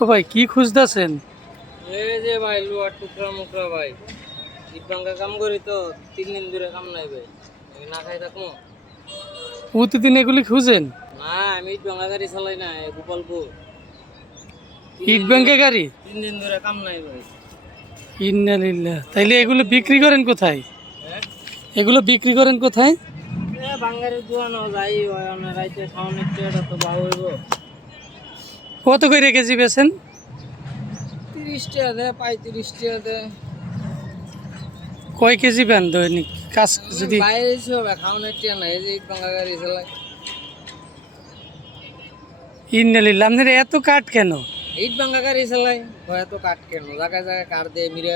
ও ভাই কি খুঁজতেছেন? এই যে ভাই লোহার টুকরা মুকরা ভাই, ইট ভাঙ্গা কাম করি তো 3 দিন ধরে কাম নাই ভাই, আমি না খাই থাকবো। প্রতিদিন এগুলি খুঁজেন? না আমি ইট ভাঙ্গা গাড়ি চালাই না, গোপালপুর। ইট ব্যাংকে গাড়ি? 3 দিন ধরে কাম নাই ভাই। ইন্নালিল্লাহ। তাইলে এগুলো বিক্রি করেন কোথায়? হ্যাঁ এগুলো বিক্রি করেন কোথায়? বাঙ্গারের দোয়ানো যাই হয়, অনেক রাইতে খাওয়ানোর টেটা তো বাউ হইব। কত করে কেজি বেছেন? 30 টাকা দেয়, 35 টাকা দেয়। কয় কেজি পান দৈনিক কাজ যদি? বাইরে হবে খাওয়ানোর টেয়া নাই, এই যে ইট ভাঙ্গা গাড়ি চালাই। ইন্নালিল্লাহ। আপনার এত কাঠ কেন? ইট ভাঙ্গা গাড়ি চালাই, হয় তো কাঠ কেন, জায়গায় জায়গায় কাঠ দিয়ে মিরে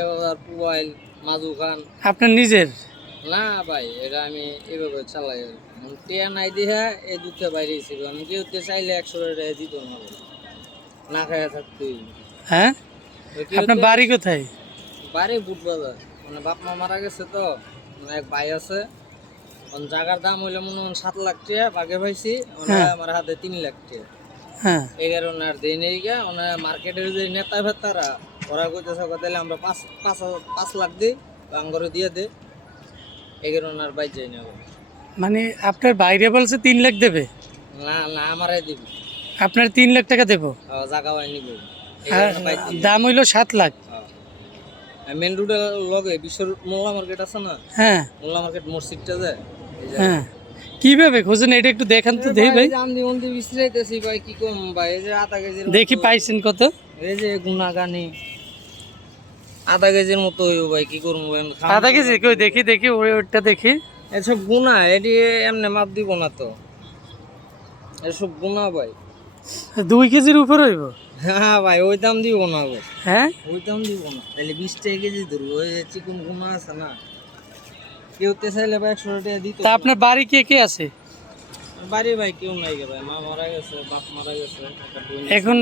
পুবাইল মাজু খান। আপনার নিজের? না ভাই, এটা আমি এভাবে চালাই। টিয়া নাই দিয়ে এই দুধে বাইরে ছিল, আমি কেউ চাইলে 100 টাকা দিত না, না খাইয়া থাকতে। হ্যাঁ, আপনার বাড়ি কোথায়? বাড়ি বুট বাজার, মানে বাপ মা মারা গেছে তো, মানে এক ভাই আছে, জায়গার দাম হইলে মনে হয় 7 লাখ টাকা, বাগে পাইছি আমার হাতে 3 লাখ টাকা। হ্যাঁ, এই কারণে আর দেই নেই গা। মার্কেটের যে নেতা ফেতারা ওরা কইতেছে তাহলে আমরা 5 লাখ দিই, আঙ্গরে দিয়ে দে, এই কারণে আর বাইর যাই না। মানে আপনার বাইরে বলছে 3 লাখ দেবে? না না, আমারাই দিবি। আপনার 3 লাখ টাকা দেবো? জায়গা বাই নিব। আর দাম হইলো 7 লাখ। মেন রোডের লগে বিশ্ব মোল্লা মার্কেট আছে না? হ্যাঁ, মোল্লা মার্কেট মসজিদটা যায়। হ্যাঁ। কিভাবে খুঁজেন এটা একটু দেখান তো দেখি ভাই। আমি ওন্দি বিশ্রাইতেছি ভাই, কি কম ভাই। এই যে আধা কেজির দেখি পাইছেন কত? এই যে গুনাগানি আধা কেজির মতো হইব ভাই, কি করবো ভাই। আধা কেজি কই দেখি দেখি ওইটা দেখি। এসব গুনা এটি এমনি মাপ দিব না তো, এসব গুনা ভাই। 2 কেজির উপর হইব? হ্যাঁ ভাই, ওই দাম দিব না ভাই। হ্যাঁ, ওই দাম দিব না, তাহলে 20 টাকা কেজি ধরবো। ওই চিকন গুনা আছে না, কেউ তে চাইলে ভাই 100 টাকা দিত। তা আপনার বাড়ি কে কে আছে? বাড়ি ভাই কেউ নাই গে ভাই, মা মারা গেছে, বাপ মারা গেছে। এখন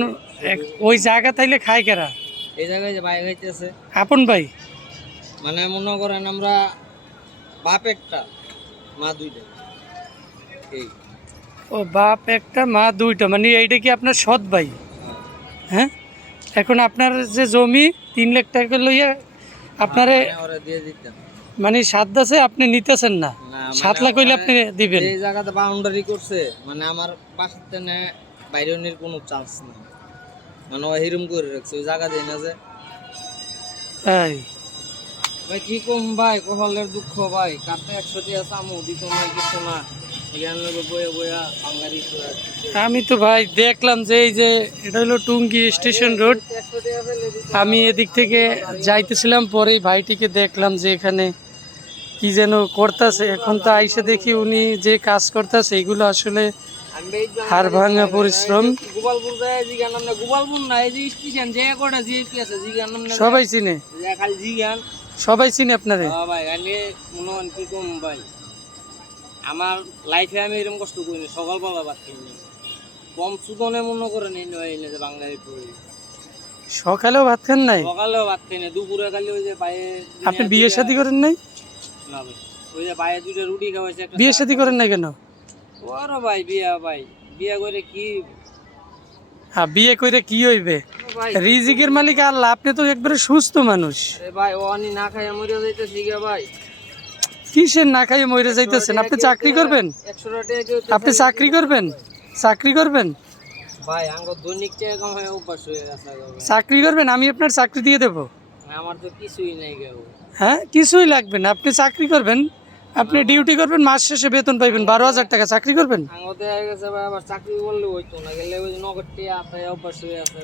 ওই জায়গা তাইলে খায় কারা? এই জায়গায় যে ভাই খাইতেছে আপন ভাই? মানে মনে করেন আমরা বাপ একটা মা দুইটা। এই ও বাপ একটা মা দুইটা, মানে এইটা কি আপনার সৎ ভাই? হ্যাঁ। এখন আপনার যে জমি 3 লাখ টাকা লইয়া আপনারে ওরা দিয়ে দিতাম, মানে সাত আছে, আপনি নিতেছেন না? 7 লাখ হইলে আপনি দিবেন? এই জায়গাতে বাউন্ডারি করছে, মানে আমার পাশের টেনে বাইরে নির কোনো চান্স নেই, মানে ও হিরুম করে রাখছে, ওই জায়গা দেয় না যে। তাই ভাই কি কম ভাই, কপালের দুঃখ ভাই। কাটতে 100 টাকা চামু দিত না, কিছু না। এখানে বইয়া বইয়া বাঙালি আমি তো ভাই দেখলাম যে এই যে এটা হলো টুঙ্গি স্টেশন রোড। 100 টাকা ফেলে দিত। আমি এদিক থেকে যাইতেছিলাম, পরেই ভাইটিকে দেখলাম যে এখানে কি যেন করতেছে। এখন তো আইসে দেখি উনি যে কাজ করতেছে এগুলো আসলে হাড় ভাঙা পরিশ্রম। গোপালপুর যায় জিগান নাম না, গোপালপুর না, এই যে স্টেশন যে কোটা জিপি আছে জিগান নাম না, সবাই চিনে? খালি জিগান সবাই চিনে আপনারে? ভাই। খালি মনে হয় কি কম ভাই, আমার লাইফে আমি এরকম কষ্ট করিনি। সকালবেলা ভাত খাইনি, কম সুদনে মনে করে নেই নয় যে বাঙালি পড়ি। সকালেও ভাত খান নাই? সকালেও ভাত খাই না, দুপুরে খালি ওই যে পায়ে। আপনি বিয়ে শাদী করেন নাই? না ভাই, ওই যে পায়ে 2টা রুটি খাওয়াইছে। বিয়ে শাদী করেন নাই কেন? ওর ভাই বিয়া ভাই, বিয়া করে কি? হ্যাঁ, বিয়ে কইরে কি হইবে? ভাই রিজিকের মালিক আল্লাহ। আপনি তো একবারে সুস্থ মানুষ। ভাই ও আনি না খাইয়া মরে যাইতেছি গে ভাই। কিসের না খাইয়ে মরে যাইতেছেন? আপনি চাকরি করবেন? 100 টাকা কেউ আপনি চাকরি করবেন? চাকরি করবেন? ভাই আঙ্গ দৈনিক টাকা কামাই অভ্যাস হয়ে গেছে ভাই। চাকরি করবেন? আমি আপনার চাকরি দিয়ে দেব। আমার তো কিছুই নাই গেল। হ্যাঁ, কিছুই লাগবে না। আপনি চাকরি করবেন, আপনি ডিউটি করবেন, মাস শেষে বেতন পাইবেন 12,000 টাকা। চাকরি করবেন? আঙ্গ দেখা গেছে ভাই, আবার চাকরি করলে হইতো না, গেলে ওই নগদ টাকা আপনার অভ্যাস হয়ে আছে।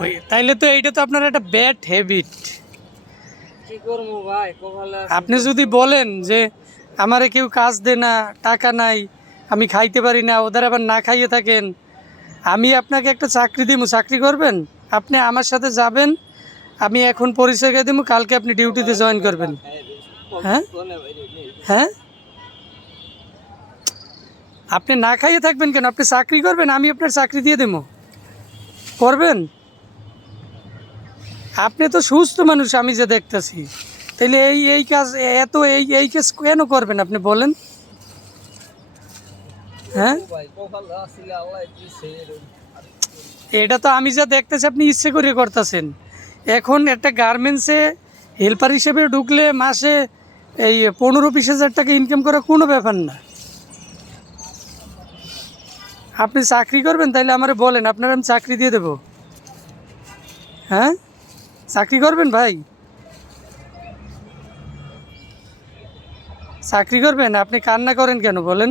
ওই তাইলে তো এইটা তো আপনার একটা ব্যাড হ্যাবিট। কি করবো ভাই, কপালে আপনি যদি বলেন যে আমারে কেউ কাজ দে না, টাকা নাই, আমি খাইতে পারি না, ওদের আবার না খাইয়ে থাকেন, আমি আপনাকে একটা চাকরি দিব, চাকরি করবেন? আপনি আমার সাথে যাবেন, আমি এখন পরিচয় দিয়ে দেবো, কালকে আপনি ডিউটিতে জয়েন করবেন। হ্যাঁ হ্যাঁ, আপনি না খাইয়ে থাকবেন কেন? আপনি চাকরি করবেন, আমি আপনার চাকরি দিয়ে দেবো, করবেন? আপনি তো সুস্থ মানুষ আমি যে দেখতেছি, তাহলে এই কাজ এত এই কাজ কেন করবেন আপনি বলেন? হ্যাঁ ভাই কপালে আসলে আল্লাহ দিছে এরকম। এটা তো আমি যা দেখতেছি আপনি ইচ্ছে করে করতেছেন। এখন একটা গার্মেন্টসে হেল্পার হিসেবে ঢুকলে মাসে এই 15-20 হাজার টাকা ইনকাম করা কোনো ব্যাপার না। আপনি চাকরি করবেন তাইলে আমারে বলেন, আপনার আমি চাকরি দিয়ে দেব। হ্যাঁ চাকরি করবেন ভাই? চাকরি করবেন? আপনি কান্না করেন কেন বলেন?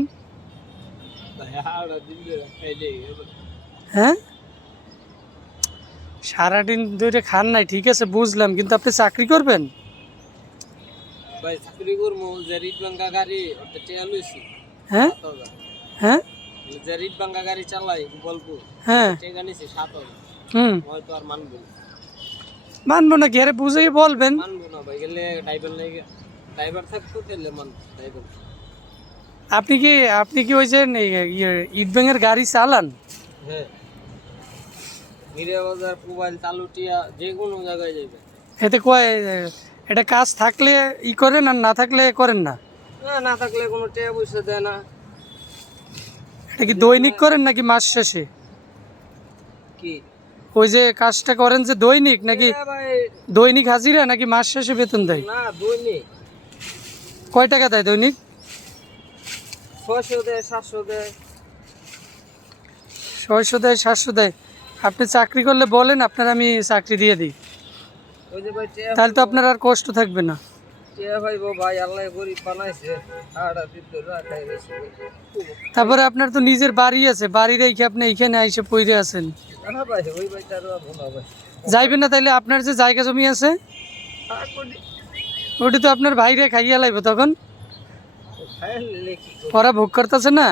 হ্যাঁ সারাদিন ধরে খান নাই, ঠিক আছে বুঝলাম, কিন্তু আপনি চাকরি করবেন? ভাই চাকরি করবো যে রিট ভাঙ্গা গাড়ি ওটা টেয়া লইছি। হ্যাঁ হ্যাঁ যে রিট ভাঙ্গা গাড়ি চালাই বলবো হ্যাঁ টেকা নিছি 7,000। হুম হয়তো আর মানবো না। মানবো না, ঘেরে বুঝেই বলবেন। মানবো না ভাই, গেলে ড্রাইভার থাকতো তাহলে ড্রাইভার। আপনি কি ওই যে ইট ব্যাঙের গাড়ি চালান? হ্যাঁ হিরে বাজার মোবাইল তালুটিয়া যে কোনো জায়গায় যাবে। এতে কয় এটা কাজ থাকলে ই করেন আর না থাকলে করেন না? না থাকলে কোনো টেয়া পয়সা দেয় না। এটা কি দৈনিক করেন নাকি মাস শেষে? কি ওই যে কাজটা করেন যে দৈনিক নাকি ভাই? দৈনিক হাজিরা নাকি মাস শেষে বেতন দেয়? না দৈনিক কয় টাকা দেয় দৈনিক? 600 দেয় 700 দেয়। 600 দেয় 700 দেয়। আপনি চাকরি করলে বলেন, আপনার আমি চাকরি দিয়ে দিই, ওই যে ভাই টেয়া তাহলে তো আপনার আর কষ্ট থাকবে না। টেয়া ভাই ভাই আল্লাহ গরিব বানাইছে আড়া দিতে রাখাই গেছে। তারপরে আপনার তো নিজের বাড়ি আছে, বাড়ি রেখে আপনি এইখানে আইসে পইরে আছেন। না ভাই ওই ভাই তার ভালো ভাই যাইবেন না তাইলে? আপনার যে জায়গা জমি আছে ওটি তো আপনার ভাইরে খাইয়া লাইব, তখন ওরা ভোগ করতেছে না।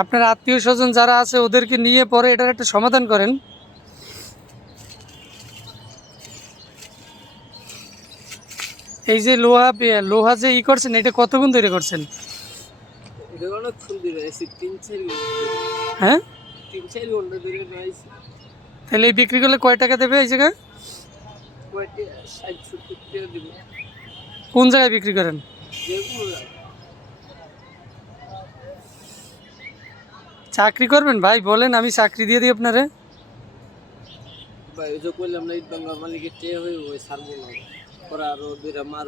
আপনার আত্মীয় স্বজন যারা আছে ওদেরকে নিয়ে পরে এটার একটা সমাধান করেন। এই যে লোহা যে করছেন, এটা কতক্ষণ ধরে করছেন? হ্যাঁ তাহলে এই বিক্রি করলে কয় টাকা দেবে এই জায়গায়? কোন জায়গায় বিক্রি করেন? চাকরি করবেন ভাই বলেন, আমি চাকরি দিয়ে দিই আপনারে।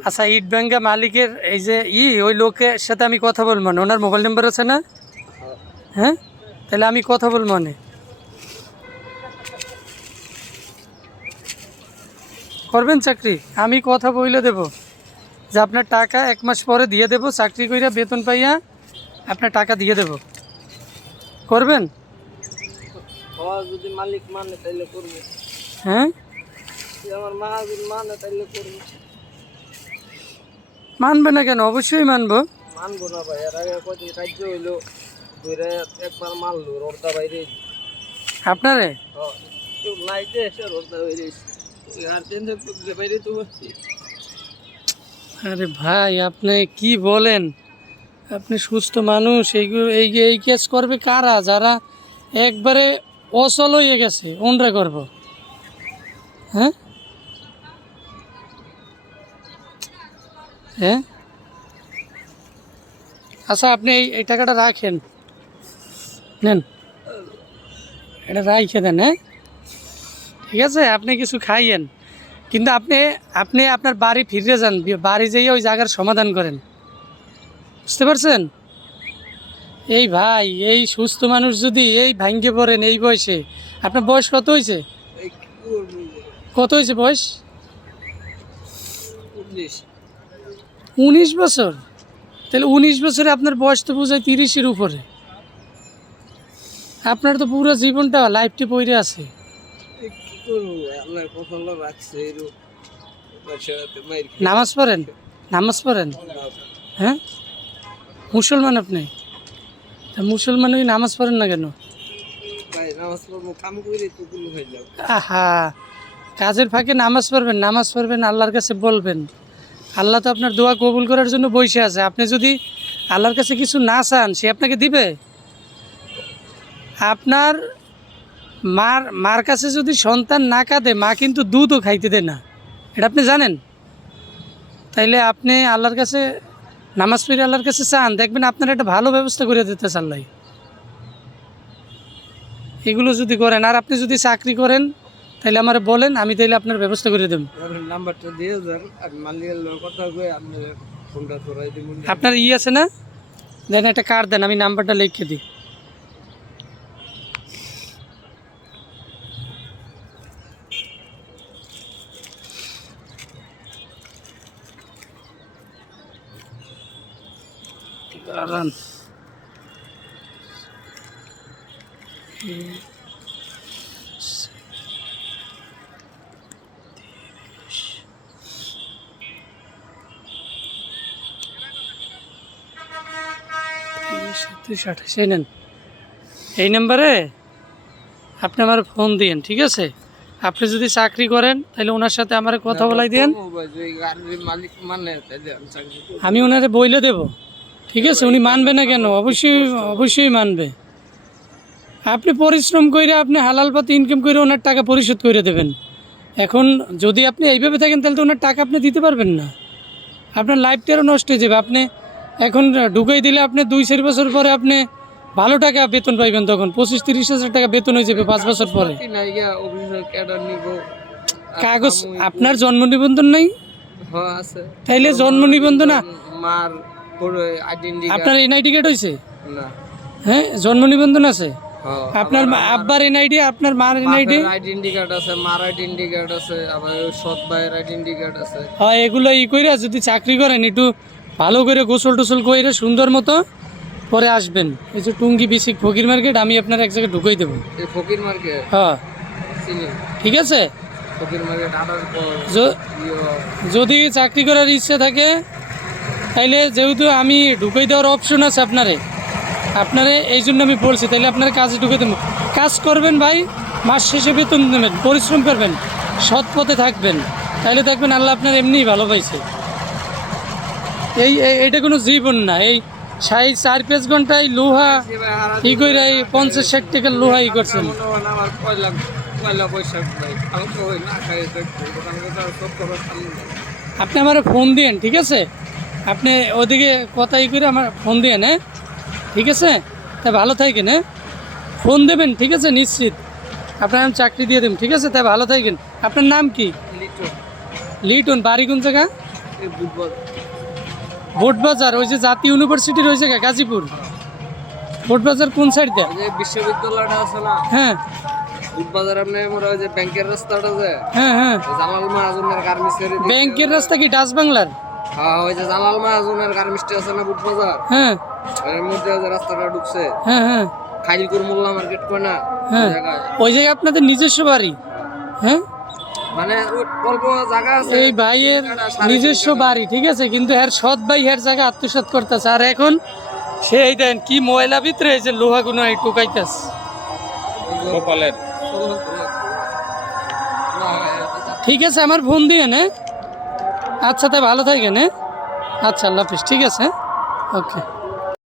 আচ্ছা ইট ব্যাঙ্গা মালিকের এই যে ওই লোকের সাথে আমি কথা বলবো না, ওনার মোবাইল নাম্বার আছে না? হ্যাঁ তাহলে আমি কথা বলবো মানে করবেন চাকরি? আমি কথা বইলে দেব যে আপনার টাকা 1 মাস পরে দিয়ে দেব, চাকরি কইরা বেতন পাইয়া আপনার টাকা দিয়ে দেব। করবেন? যদি মালিক মানে তাইলে করবো। হ্যাঁ আমার মাহাজন মানে তাইলে করবো। মানবে না কেন? অবশ্যই মানবো। মানবো না ভাই, এর আগে কদিন কার্য হইলো ধরে একবার মারলো রোডটা বাইরে। আপনারে কেউ লাইতে এসে রোডটা বাইরে আর বাইরে তো আরে ভাই আপনি কি বলেন? আপনি সুস্থ মানুষ, এইগুলো এই কেস করবে কারা? যারা একবারে অচল হয়ে গেছে, ওনরা করবো। হ্যাঁ হ্যাঁ আচ্ছা আপনি এই টাকাটা রাখেন, নেন এটা রাখে দেন। হ্যাঁ ঠিক আছে, আপনি কিছু খাইয়েন, কিন্তু আপনি আপনার বাড়ি ফিরে যান, বাড়ি যেয়ে ওই জায়গার সমাধান করেন, বুঝতে পারছেন? এই ভাই এই সুস্থ মানুষ যদি এই ভাঙ্গে পড়েন এই বয়সে, আপনার বয়স কত হয়েছে? কত হয়েছে বয়স? 19 বছর? তাহলে 19 বছরে আপনার বয়স তো বোঝায় 30-এর উপরে। আপনার তো পুরো জীবনটা লাইফটি পড়ে আছে। নামাজ পড়েন? নামাজ পড়েন? হ্যাঁ মুসলমান আপনি? তা মুসলমান ওই নামাজ পড়েন না কেন? আহা কাজের ফাঁকে নামাজ পড়বেন, নামাজ পড়বেন, আল্লাহর কাছে বলবেন। আল্লাহ তো আপনার দোয়া কবুল করার জন্য বসে আছে। আপনি যদি আল্লাহর কাছে কিছু না চান, সে আপনাকে দিবে? আপনার মার কাছে যদি সন্তান না কাঁদে, মা কিন্তু দুধও খাইতে দেয় না, এটা আপনি জানেন? তাইলে আপনি আল্লাহর কাছে নামাজ পড়ে আল্লাহর কাছে চান, দেখবেন আপনার একটা ভালো ব্যবস্থা করে দিতে চাল্লাই। এগুলো যদি করেন, আর আপনি যদি চাকরি করেন তাহলে আমার বলেন, আমি তাইলে আপনার ব্যবস্থা করে দেব। নাম্বারটা দিয়ে যান, আমি মালিকের লগে কথা কই আপনি ফোনটা ধরাই দিবেন। আপনার আছে না, দেন একটা কার্ড দেন, আমি নাম্বারটা লিখে দিই। দাঁড়ান। এই নেন, এই নাম্বারে আপনি আমার ফোন দিয়েন, ঠিক আছে? আপনি যদি চাকরি করেন তাহলে ওনার সাথে আমার কথা বলাই দেন, আমি ওনারে বইলে দেব, ঠিক আছে? উনি মানবে না কেন? অবশ্যই অবশ্যই মানবে। আপনি পরিশ্রম করে আপনি হালাল পথে ইনকাম করে ওনার টাকা পরিশোধ করে দেবেন। এখন যদি আপনি এইভাবে থাকেন তাহলে তো ওনার টাকা আপনি দিতে পারবেন না, আপনার লাইফটারও নষ্ট হয়ে যাবে। আপনি এখন ঢুকাই দিলে আপনি 2-4 বছর পরে আপনি ভালো টাকা বেতন পাইবেন, তখন 25-30 হাজার টাকা বেতন হয়ে যাবে 5 বছর পরে। কাগজ আপনার জন্ম নিবন্ধন নাই? তাইলে জন্ম নিবন্ধন আপনার এনআইডি কার্ড হয়েছে? হ্যাঁ, জন্ম নিবন্ধন আছে আপনার আব্বার এনআইডি, আপনার মার এনআইডি, আইডেন্টি কার্ড আছে, মার আইডেন্টি কার্ড আছে, আবার সৎ ভাইয়ের আইডেন্টি কার্ড আছে। হ্যাঁ, এগুলো কইরা যদি চাকরি করেন একটু ভালো করে গোসল টোসল করে সুন্দর মতো পরে আসবেন। এই যে টুঙ্গি বিসিক ফকির মার্কেট, আমি আপনার এক জায়গায় ঢুকাই দেবো। এই ফকির মার্কেট? হ্যাঁ, ঠিক আছে। ফকির মার্কেট আসার পর যদি চাকরি করার ইচ্ছা থাকে তাইলে, যেহেতু আমি ঢুকাই দেওয়ার অপশন আছে আপনারে এই জন্য আমি বলছি, তাহলে আপনার কাজে ঢুকে দেবো। কাজ করবেন ভাই, মাস শেষে বেতন দেবেন, পরিশ্রম করবেন, সৎ পথে থাকবেন, তাহলে দেখবেন আল্লাহ আপনার এমনিই ভালো পাইছে। এইটা কোনো জীবন না। এই 4-5 ঘন্টায় লোহা করে 50-60 টাকার লোহা করছেন। আপনি আমার ফোন দিয়েন, ঠিক আছে? আপনি ওদিকে কথা করে আমার ফোন দিয়েন, হ্যাঁ, ঠিক আছে? তাই ভালো থাকেন, হ্যাঁ, ফোন দেবেন, ঠিক আছে? নিশ্চিত আপনার আমি চাকরি দিয়ে দেবেন, ঠিক আছে? তাই ভালো থাকেন। আপনার নাম কি? লিটন। বাড়ি কোন জায়গা? বোটবাজার, ওই যে জাতীয় ইউনিভার্সিটির ওই জায়গা, গাজীপুর। বোটবাজার কোন সাইড দিয়ে? বিশ্ববিদ্যালয়টা আছে না? হ্যাঁ, বোটবাজার আপনি মোরা ওই যে ব্যাংকের রাস্তাটা আছে। হ্যাঁ হ্যাঁ, জালাল মাহাজনের গার্মেন্টসের ব্যাংকের রাস্তা কি ডাচ বাংলার? হ্যাঁ, ওই যে জালাল মাহাজনের গার্মেন্টস আছে না বোটবাজার? হ্যাঁ, এর মধ্যে যে রাস্তাটা ঢুকছে, হ্যাঁ হ্যাঁ, খাইলকুর মোল্লা মার্কেট কয় না? হ্যাঁ, ওই জায়গায় আপনাদের নিজস্ব বাড়ি? হ্যাঁ, মানে অল্প জায়গা আছে। এই ভাইয়ের নিজস্ব বাড়ি, ঠিক আছে, কিন্তু এর সৎ ভাই এর জায়গা আত্মসাৎ করতেছে। আর এখন সেই দেন কি ময়লা ভিতরে এই যে লোহাগুলো এই টুকাইতেছে। ঠিক আছে, আমার ফোন দিয়ে নে। আচ্ছা, তাই ভালো থাকেন, হ্যাঁ। আচ্ছা, আল্লাহ হাফিজ, ঠিক আছে, ওকে।